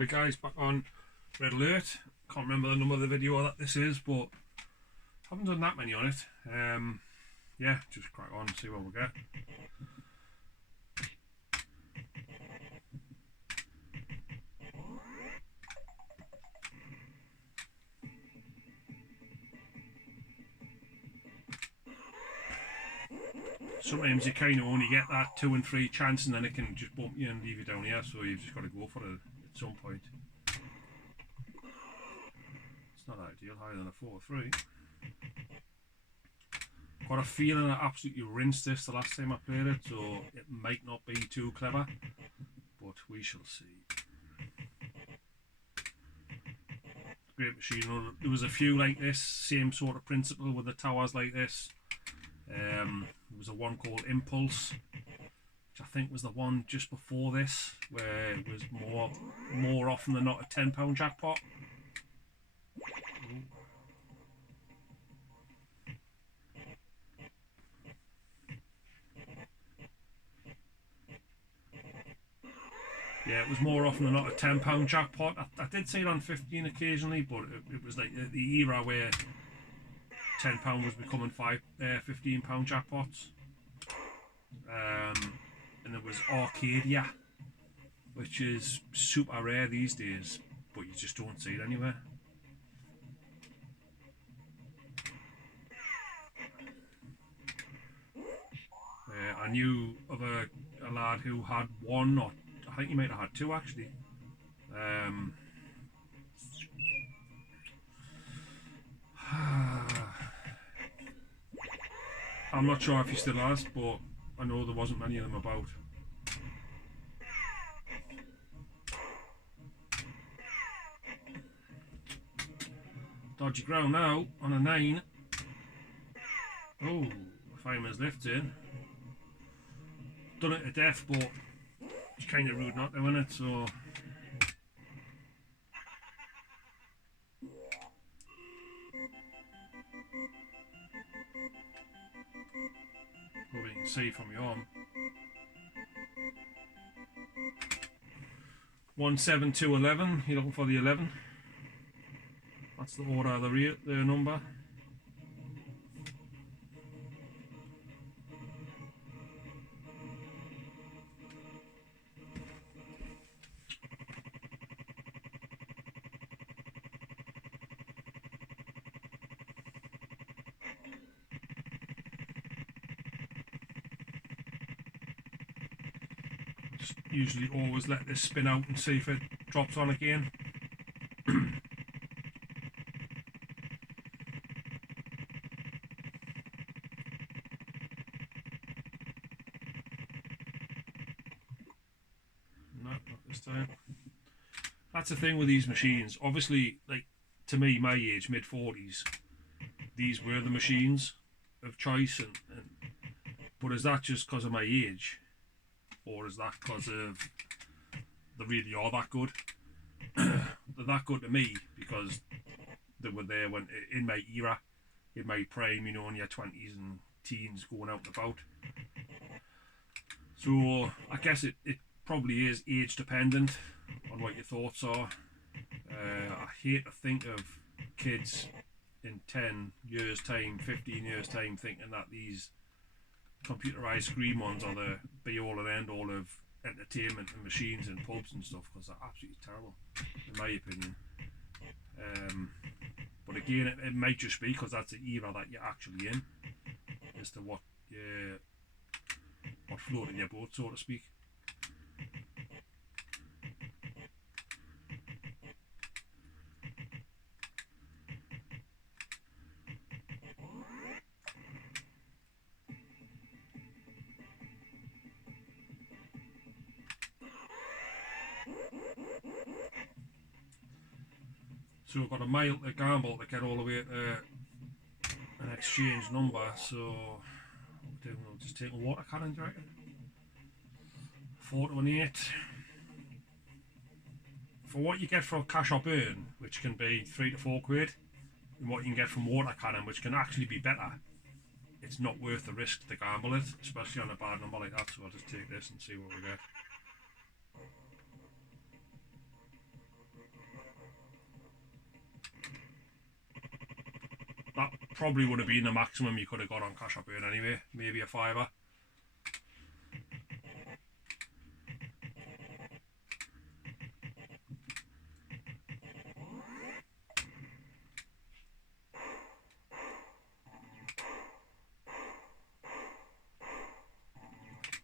Right guys, back on Red Alert. Can't remember the number of the video that this is, but haven't done that many on it. Yeah, just crack on and see what we get. Sometimes you kind of only get that 2 and 3 chance, and then it can just bump you and leave you down here, so you've just got to go for it at some point. It's not ideal, higher than a 4 or 3. Got a feeling I absolutely rinsed this the last time I played it, so it might not be too clever, but we shall see. Great machine. There was a few like this, same sort of principle with the towers like this. There was a one called Impulse, which I think was the one just before this, where it was more often than not a £10 jackpot. Ooh. Yeah, it was more often than not a £10 jackpot. I did see it on 15 occasionally, but it was like the era where £10 was becoming £15 jackpots. And there was Arcadia, which is super rare these days, but you just don't see it anywhere. I knew of a lad who had one, or I think he might have had two actually. I'm not sure if he still has, but I know there wasn't many of them about. Dodgy ground now on a 9. Oh, Firemans Lift in. Done it to death, but it's kind of rude not doing it, so. What we can see from your arm. 17211. You're looking for the 11. That's the order of the number. Just usually always let this spin out and see if it drops on again. No, not this time. That's the thing with these machines. Obviously, like, to me, my age, mid-40s, these were the machines of choice, but is that just because of my age, or is that because of they really are that good? They're that good to me because they were there when in my era, in my prime, you know, in your 20s and teens, going out and about. So I guess it probably is age dependent on what your thoughts are. I hate to think of kids in 10 years time, 15 years time, thinking that these computerized screen ones are the be all and end all of entertainment and machines and pubs and stuff, because they're absolutely terrible in my opinion. But again, it might just be because that's the era that you're actually in as to what floated your boat, so to speak. So we've got a mile to gamble to get all the way to an exchange number, so we'll just take a water cannon, do you reckon? 4 to an 8. For what you get from cash or burn, which can be 3 to 4 quid, and what you can get from water cannon, which can actually be better, it's not worth the risk to gamble it, especially on a bad number like that. So I'll just take this and see what we get. probably would have been the maximum you could have got on cash or burn anyway. Maybe a fiver.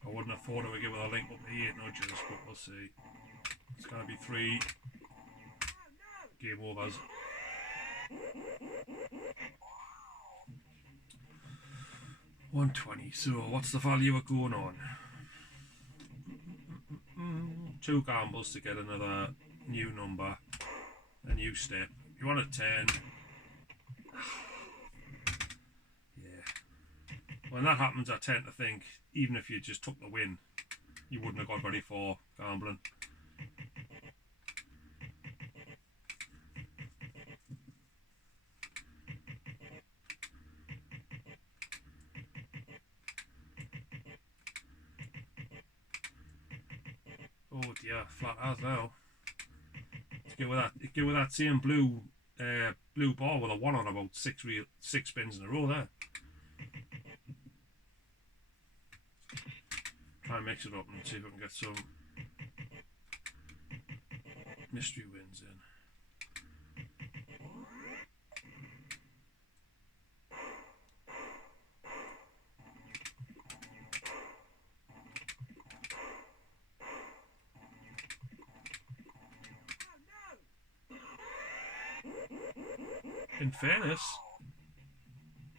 I wouldn't have thought it would give it a link up to 8 nudges, but we'll see. It's going to be 3 game overs. $120. So what's the value of going on? 2 gambles to get another new number, a new step. If you want a 10, yeah. When that happens, I tend to think even if you just took the win, you wouldn't have got very far gambling. Oh dear, flat as now. Let's go with that same blue bar with a 1 on about 6 spins in a row there. Try and mix it up and see if we can get some mystery wins in. In fairness,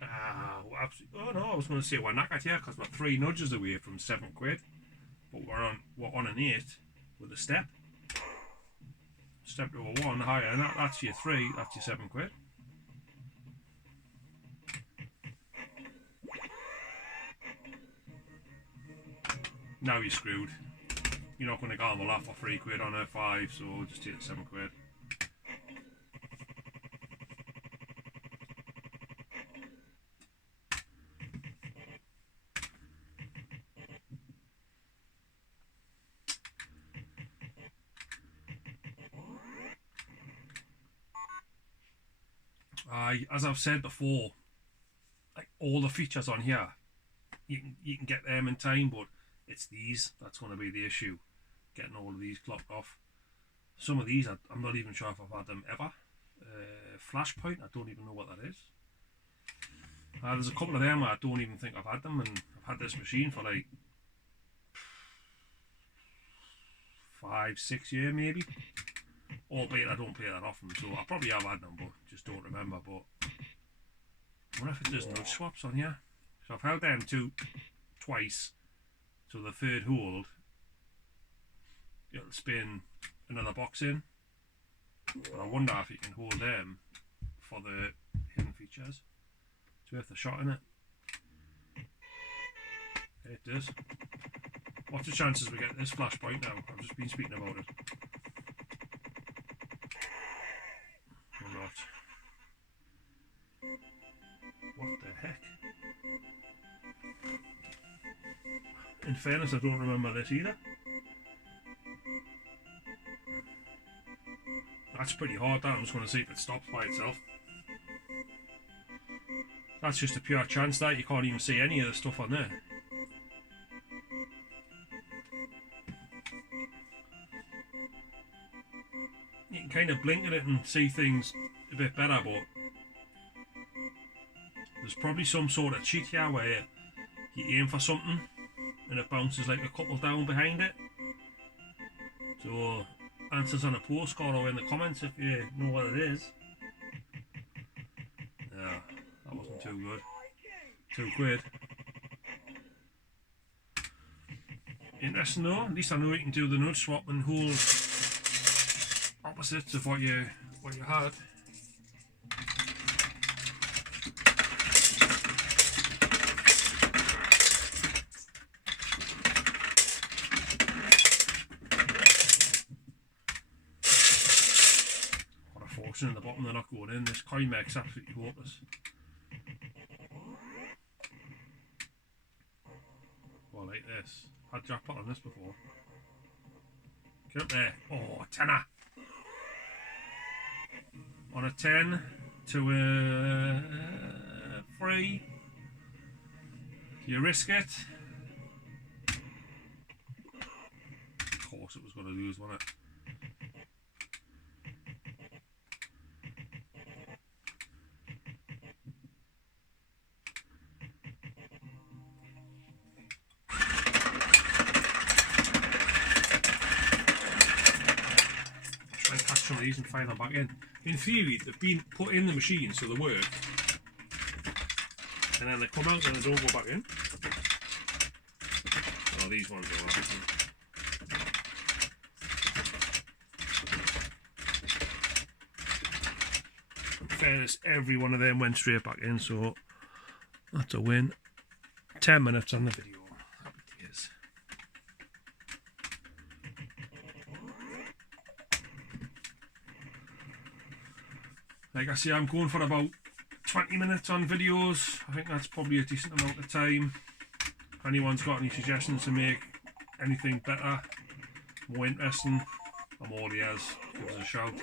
oh no, I was going to say we're knackered here because we're 3 nudges away from £7, but we're on an 8 with a step to a 1 higher, and that's your 3, that's your £7. Now you're screwed. You're not going to gamble that for £3 on a 5, so just take the £7. As I've said before, like all the features on here, you can get them in time, but it's these that's going to be the issue, getting all of these clocked off. Some of these I'm not even sure if I've had them ever. Flashpoint, I don't even know what that is. There's a couple of them I don't even think I've had them, and I've had this machine for like 5-6 years maybe. Albeit I don't play that often, so I probably have had them, but just don't remember. But I wonder if it does nudge swaps on here. So I've held them twice. So the third hold, it'll spin another box in. But I wonder if you can hold them for the hidden features. It's worth a shot in it. It does. What's the chances we get this flashpoint now? I've just been speaking about it. Or not. What the heck? In fairness, I don't remember this either. That's pretty hard, that. I'm just going to see if it stops by itself. That's just a pure chance that you can't even see any of the stuff on there. You can kind of blink at it and see things a bit better, but there's probably some sort of cheat here where you aim for something and it bounces like a couple down behind it. So answers on a postcard or in the comments if you know what it is. Yeah, that wasn't too good. £2. Interesting though, at least I know you can do the nudge swap and hold opposites of what you had. What a fortune in the bottom, they're not going in. This coin makes absolutely hopeless. Well, like this. Had jackpot on this before. Get up there. Oh, tenner. On a 10 to a free. Do you risk it? Of course it was going to lose, wasn't it? Try and catch some of these and fire them back in. In theory, they've been put in the machine so they work. And then they come out and they don't go back in. Oh, these ones are right. In fairness, every one of them went straight back in, so that's a win. 10 minutes on the video. Happy days. Like I say, I'm going for about 20 minutes on videos. I think that's probably a decent amount of time. If anyone's got any suggestions to make anything better, more interesting, I'm all ears. Give us a shout.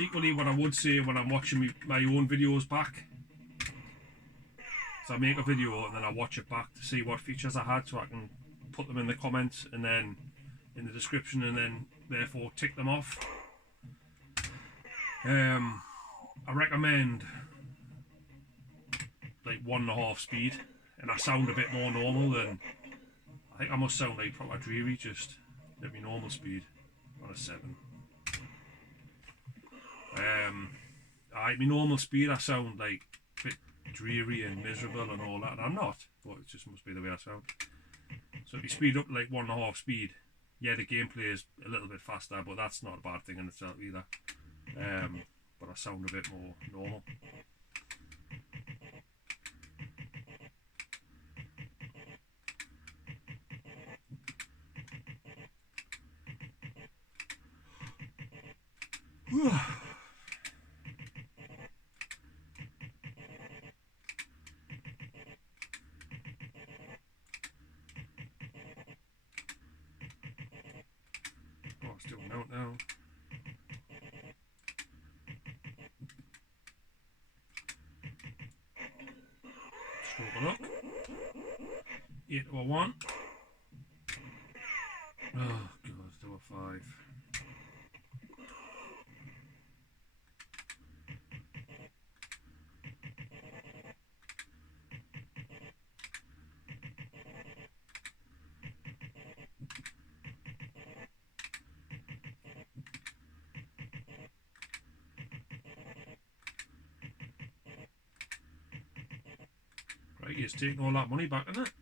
Equally, what I would say when I'm watching my own videos back, is I make a video and then I watch it back to see what features I had, so I can put them in the comments and then in the description, and then therefore tick them off. I recommend like 1.5 speed, and I sound a bit more normal than, I think I must sound like proper dreary just at my normal speed on a 7. My normal speed I sound like a bit dreary and miserable and all that, and I'm not, but it just must be the way I sound. So if you speed up like 1.5 speed, yeah, the gameplay is a little bit faster, but that's not a bad thing in itself either. But I sound a bit more normal. Oh, it's doing out now. Stroke up. 8/1. Oh god, there were 5. Right, he's taking all that money back, isn't it?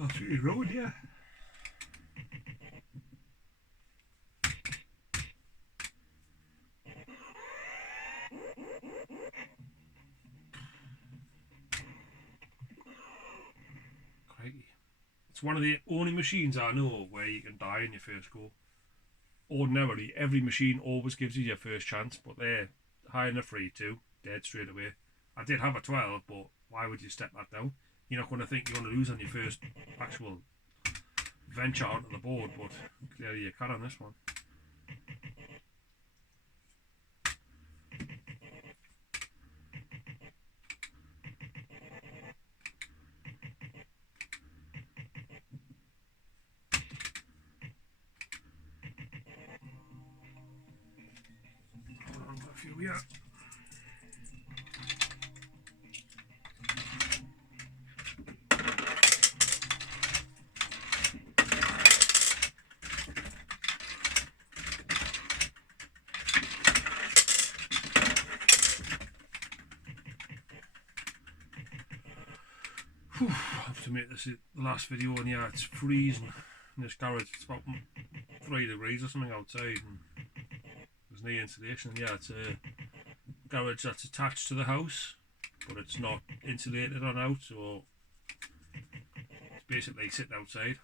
Absolutely ruined, yeah. Crikey. It's one of the only machines I know where you can die in your first go. Ordinarily, every machine always gives you your first chance, but they're high enough for you too, dead straight away. I did have a 12, but why would you step that down? You're not going to think you're going to lose on your first actual venture onto the board, but clearly you can on this one. Hold on for a few, yeah. I have to make this the last video, and yeah, it's freezing in this garage. It's about 3 degrees or something outside, and there's no insulation. Yeah, it's a garage that's attached to the house, but it's not insulated on out, so it's basically sitting outside.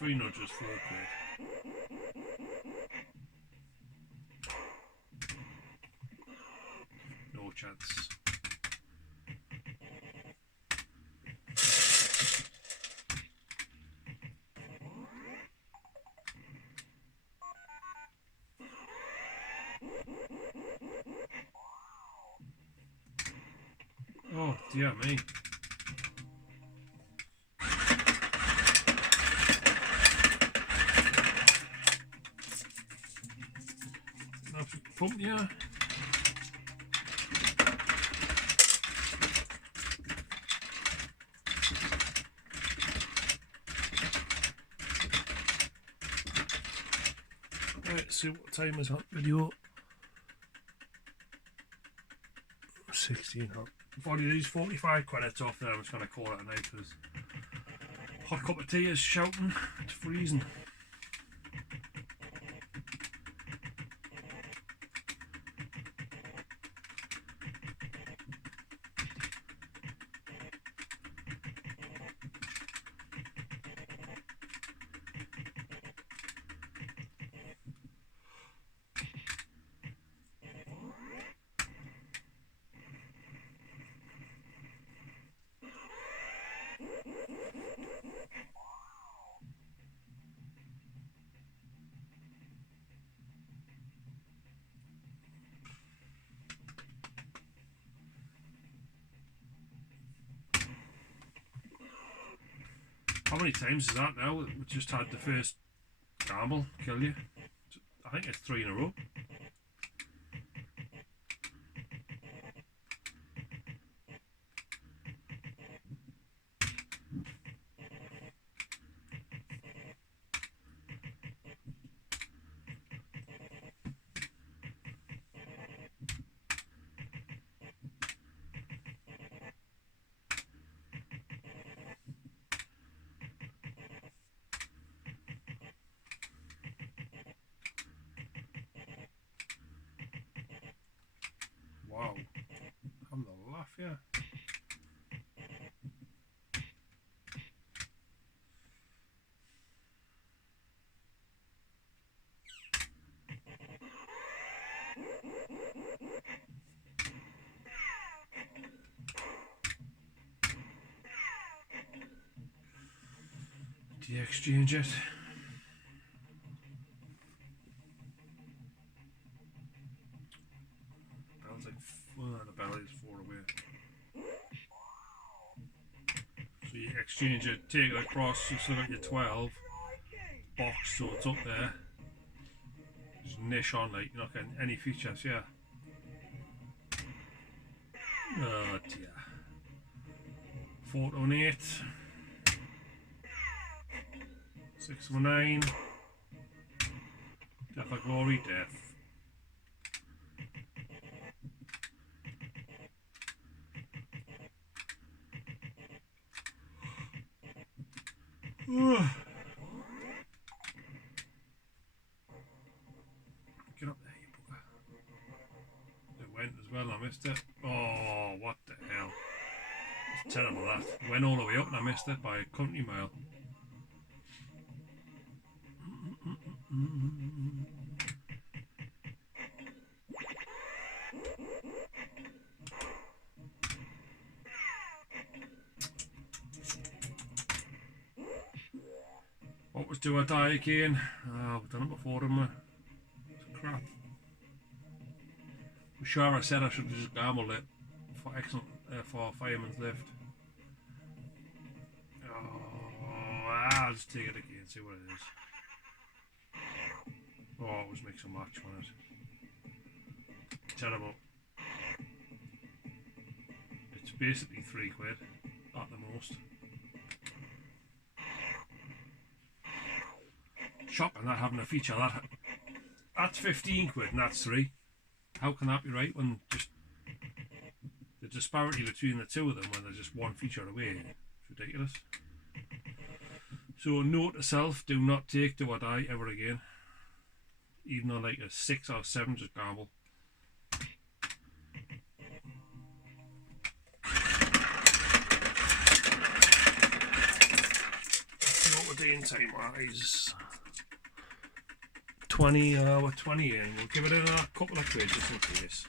3 nudges, 4 quid. No chance. Oh dear me. Pump, yeah. Right, see what time is that video. 16 hot. I've already these 45 credits off there. I'm just going to call it a night because hot cup of tea is shouting. It's freezing. How many times is that now? We just had the first gamble kill you. I think it's 3 in a row. Wow, I'm the laugh, yeah. Do you exchange it? Bell's like, well, the bell is 4 away. So you exchange it, take it across, you still got your 12 box, so it's up there. Just niche on, like, you're not getting any features, yeah. Oh dear. 408. 619. Death of Glory, death. Get up there, you bugger. It went as well, I missed it. Oh, what the hell. It's terrible that. It went all the way up and I missed it by a country mile. What was do or die again? Oh, we've done it before, haven't we? It's crap. I'm sure I said I should have just gambled it for excellent for Firemans Lift. Oh, I'll just take it again, see what it is. Oh, it was mix and match on it. Terrible. It's basically 3 quid at the most. Shocking that having a feature that's 15 quid and that's 3. How can that be right when just the disparity between the two of them when there's just one feature away? It's ridiculous. So note to self, do not take do or die ever again. Even on like a 6 or 7, just gamble. Let's see what we staying time wise. 20, we're 20 in. We'll give it a couple of quid just in case.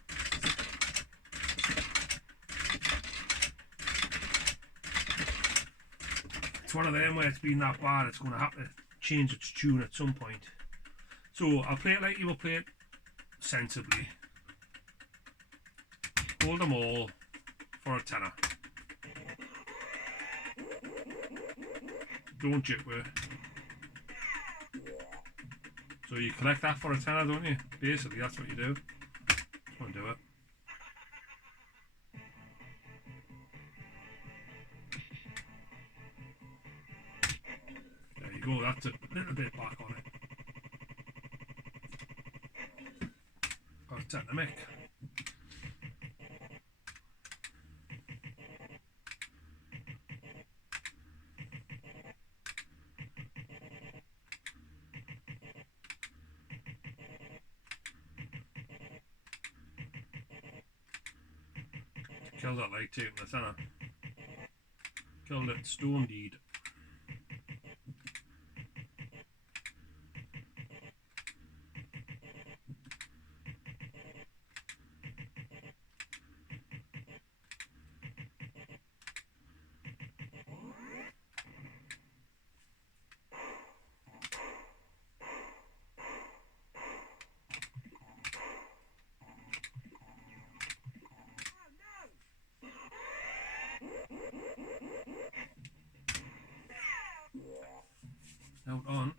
It's one of them where it's been that bad, it's going to have to change its tune at some point. So I'll play it like you will play it sensibly. Hold them all for a tenner. Don't jitwer. So you collect that for a tenner, don't you? Basically, that's what you do. Just want to do it. There you go, that's a little bit back on it. I'll take the mic. Killed that like taking the tenner. Killed it, stone deed. Out on.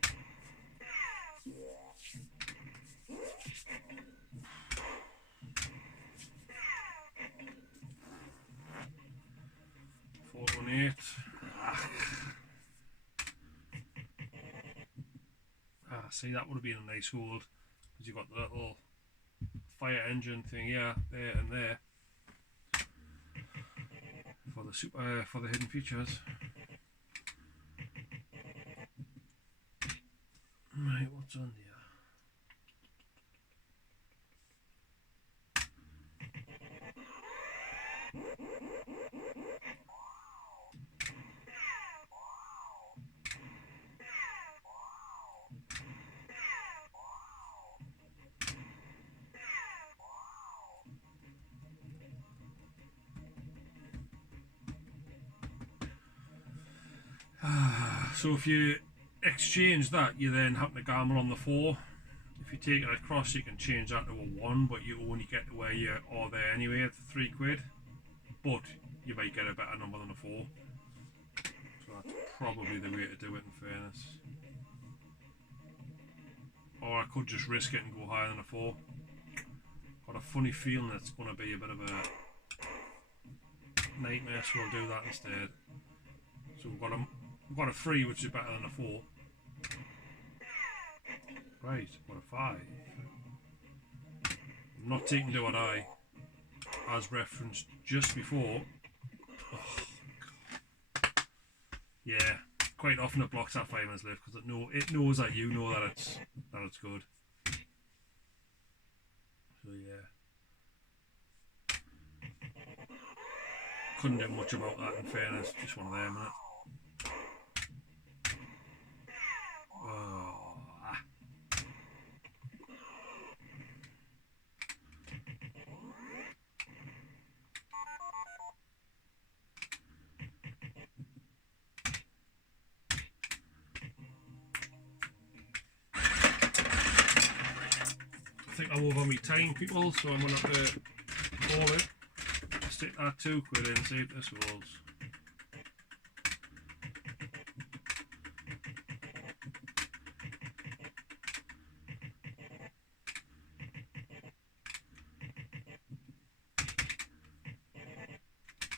$418. See, that would have been a nice hold because you've got the little fire engine thing here, there, and there for the for the hidden features. Right, what's on there? So if you exchange that, you then have to gamble on the 4. If you take it across, you can change that to a 1, but you only get to where you are there anyway at the 3 quid. But you might get a better number than a 4. So that's probably the way to do it, in fairness. Or I could just risk it and go higher than a 4. Got a funny feeling it's going to be a bit of a nightmare, so we'll do that instead. So we've got a 3, which is better than a 4. Right, what a 5. I'm not taking do or die, as referenced just before. Oh, yeah, quite often it blocks that Firemans Lift because it knows that you know that it's good. So yeah, couldn't do much about that, in fairness. Just one of them, innit? I think I'm over my time, people, so I'm going to have to call it. Stick that 2 quid in, see if this holds.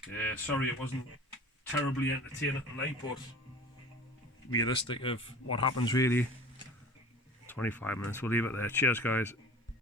Yeah, sorry it wasn't terribly entertaining tonight, but realistic of what happens really. 25 minutes, we'll leave it there. Cheers guys.